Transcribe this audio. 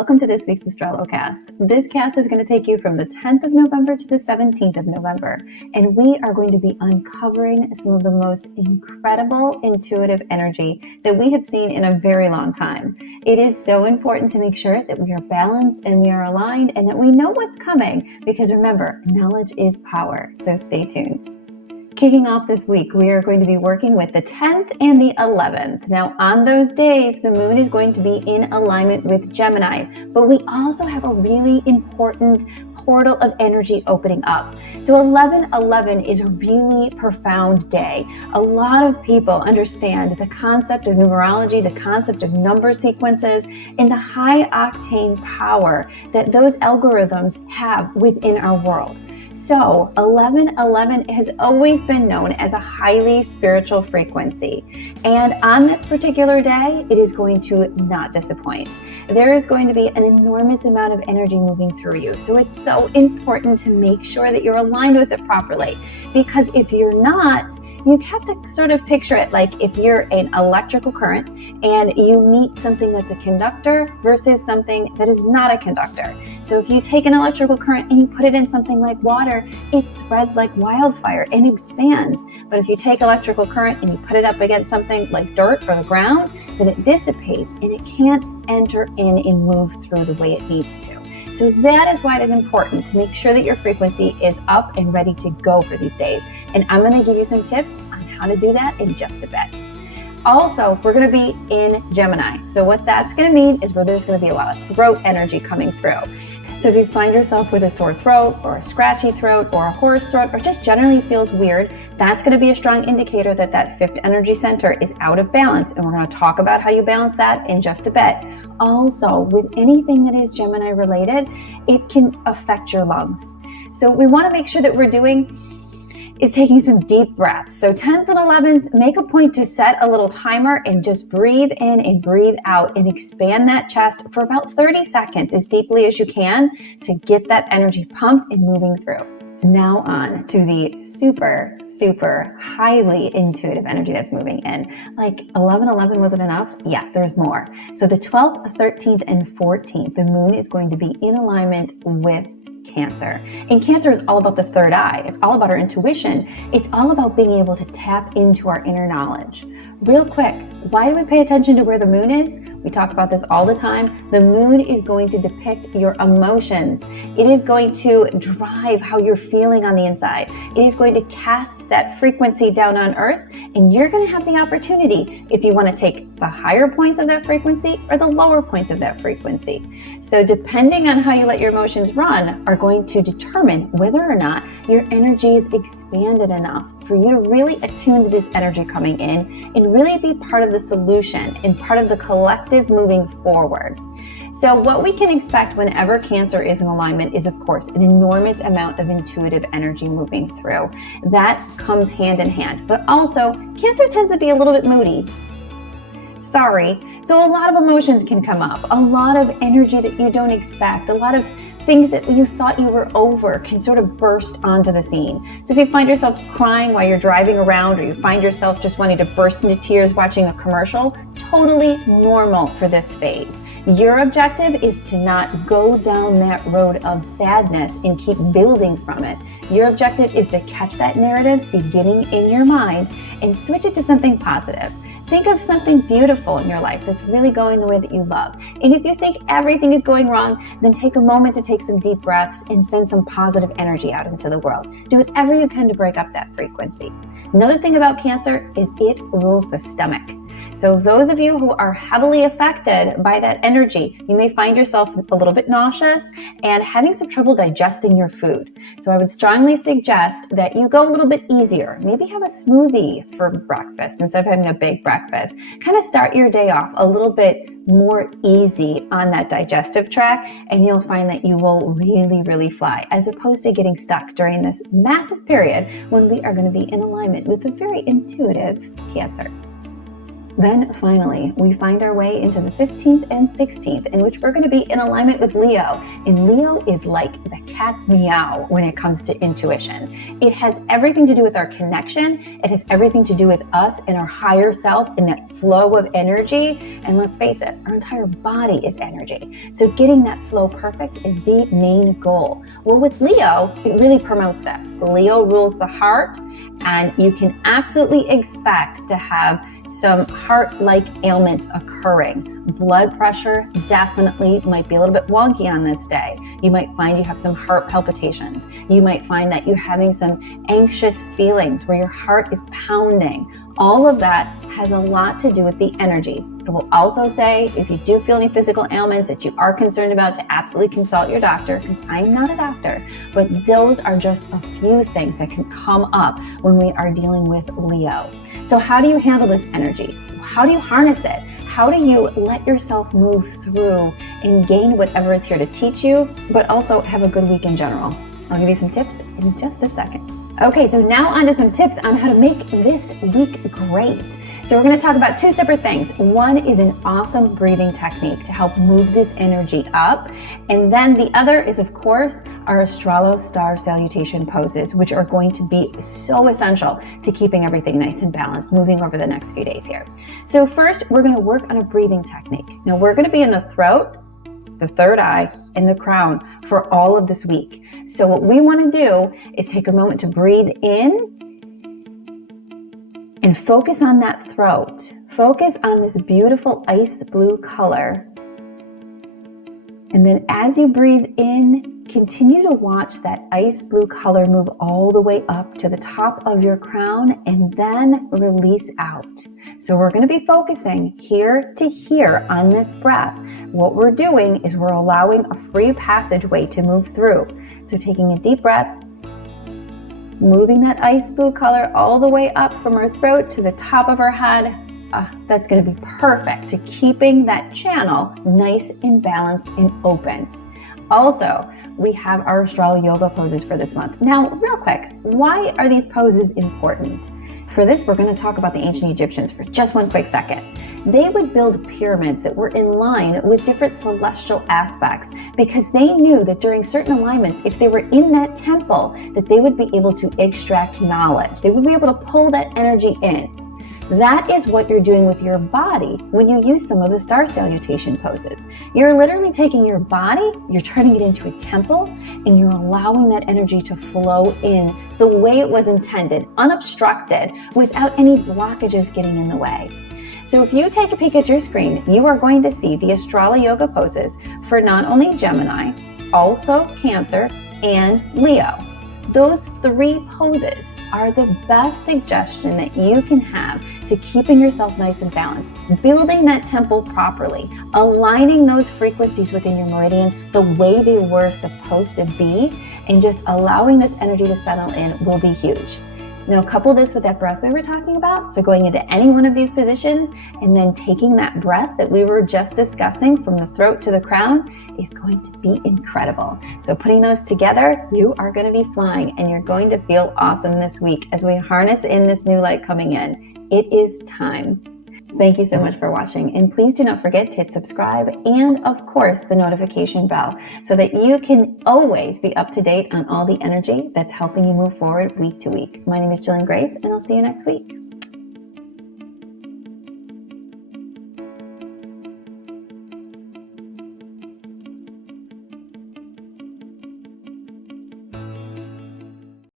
welcome to this week's AstroloCAST. This cast is going to take you from the 10th of November to the 17th of November, and we are going to be uncovering some of the most incredible intuitive energy that we have seen in a very long time. It is so important to make sure that we are balanced and we are aligned and that we know what's coming, because remember, knowledge is power, so stay tuned. Kicking off this week, we are going to be working with the 10th and the 11th. Now, on those days, the moon is going to be in alignment with Gemini, but we also have a really important portal of energy opening up. So 11/11 is a really profound day. A lot of people understand the concept of numerology, the concept of number sequences, and the high octane power that those algorithms have within our world. So 11/11 has always been known as a highly spiritual frequency. And on this particular day, it is going to not disappoint. There is going to be an enormous amount of energy moving through you. So it's so important to make sure that you're aligned with it properly. Because if you're not, you have to sort of picture it like if you're an electrical current and you meet something that's a conductor versus something that is not a conductor. So if you take an electrical current and you put it in something like water, it spreads like wildfire and expands. But if you take electrical current and you put it up against something like dirt or the ground, then it dissipates and it can't enter in and move through the way it needs to. So that is why it is important to make sure that your frequency is up and ready to go for these days. And I'm going to give you some tips on how to do that in just a bit. Also, we're going to be in Gemini. So what that's going to mean is where there's going to be a lot of throat energy coming through. So if you find yourself with a sore throat or a scratchy throat or a hoarse throat or just generally feels weird, that's going to be a strong indicator that that fifth energy center is out of balance. And we're going to talk about how you balance that in just a bit. Also, with anything that is Gemini related, it can affect your lungs. So we want to make sure that we're doing is taking some deep breaths. So 10th and 11th, make a point to set a little timer and just breathe in and breathe out and expand that chest for about 30 seconds as deeply as you can to get that energy pumped and moving through. Now on to the super highly intuitive energy that's moving in. Like 11/11 wasn't enough? Yeah, there's more. So the 12th, 13th, and 14th, the moon is going to be in alignment with Cancer. And Cancer is all about the third eye. It's all about our intuition. It's all about being able to tap into our inner knowledge. Real quick, why do we pay attention to where the moon is? We talk about this all the time. The moon is going to depict your emotions. It is going to drive how you're feeling on the inside. It is going to cast that frequency down on earth, and you're going to have the opportunity if you want to take the higher points of that frequency or the lower points of that frequency. So depending on how you let your emotions run are going to determine whether or not your energy is expanded enough for you to really attune to this energy coming in and really be part of the solution and part of the collective moving forward. So what we can expect whenever Cancer is in alignment is, of course, an enormous amount of intuitive energy moving through. That comes hand in hand. But also, Cancer tends to be a little bit moody. Sorry. So a lot of emotions can come up, a lot of energy that you don't expect, a lot of things that you thought you were over can sort of burst onto the scene. So if you find yourself crying while you're driving around, or you find yourself just wanting to burst into tears watching a commercial, totally normal for this phase. Your objective is to not go down that road of sadness and keep building from it. Your objective is to catch that narrative beginning in your mind and switch it to something positive. Think of something beautiful in your life that's really going the way that you love. And if you think everything is going wrong, then take a moment to take some deep breaths and send some positive energy out into the world. Do whatever you can to break up that frequency. Another thing about Cancer is it rules the stomach. So those of you who are heavily affected by that energy, you may find yourself a little bit nauseous and having some trouble digesting your food. So I would strongly suggest that you go a little bit easier. Maybe have a smoothie for breakfast instead of having a big breakfast. Kind of start your day off a little bit more easy on that digestive tract, and you'll find that you will really fly, as opposed to getting stuck during this massive period when we are going to be in alignment with a very intuitive Cancer. Then finally, we find our way into the 15th and 16th, in which we're going to be in alignment with Leo. And Leo is like the cat's meow when it comes to intuition. It has everything to do with our connection. It has everything to do with us and our higher self and that flow of energy. And let's face it, our entire body is energy. So getting that flow perfect is the main goal. Well, with Leo, it really promotes this. Leo rules the heart, and you can absolutely expect to have some heart-like ailments occurring. Blood pressure definitely might be a little bit wonky on this day. You might find you have some heart palpitations. You might find that you're having some anxious feelings where your heart is pounding. All of that has a lot to do with the energy. I will also say, if you do feel any physical ailments that you are concerned about, to absolutely consult your doctor, because I'm not a doctor, but those are just a few things that can come up when we are dealing with Leo. So how do you handle this energy? How do you harness it? How do you let yourself move through and gain whatever it's here to teach you, but also have a good week in general? I'll give you some tips in just a second. Okay, so now on to some tips on how to make this week great. So we're going to talk about two separate things. One is an awesome breathing technique to help move this energy up. And then the other is, of course, our Astrolo Star Salutation poses, which are going to be so essential to keeping everything nice and balanced moving over the next few days here. So first, we're going to work on a breathing technique. Now we're going to be in the throat, the third eye, and the crown for all of this week. So what we want to do is take a moment to breathe in and focus on that throat. Focus on this beautiful ice blue color. And then as you breathe in, continue to watch that ice blue color move all the way up to the top of your crown and then release out. So we're going to be focusing here to here on this breath. What we're doing is we're allowing a free passageway to move through. So taking a deep breath, moving that ice blue color all the way up from our throat to the top of our head. That's going to be perfect to keeping that channel nice and balanced and open. Also, we have our AstroloYOGA poses for this month. Now, real quick, why are these poses important? For this, we're going to talk about the ancient Egyptians for just one quick second. They would build pyramids that were in line with different celestial aspects because they knew that during certain alignments, if they were in that temple, that they would be able to extract knowledge. They would be able to pull that energy in. That is what you're doing with your body when you use some of the star salutation poses. You're literally taking your body, you're turning it into a temple, and you're allowing that energy to flow in the way it was intended, unobstructed, without any blockages getting in the way. So if you take a peek at your screen, you are going to see the AstroloYOGA poses for not only Gemini, also Cancer, and Leo. Those three poses are the best suggestion that you can have to keeping yourself nice and balanced, building that temple properly, aligning those frequencies within your meridian the way they were supposed to be, and just allowing this energy to settle in will be huge. Now couple this with that breath we were talking about, so going into any one of these positions and then taking that breath that we were just discussing from the throat to the crown is going to be incredible. So putting those together, you are going to be flying and you're going to feel awesome this week as we harness in this new light coming in. It is time. Thank you so much for watching, and please do not forget to hit subscribe and of course the notification bell so that you can always be up to date on all the energy that's helping you move forward week to week. My name is Jill Grace, and I'll see you next week.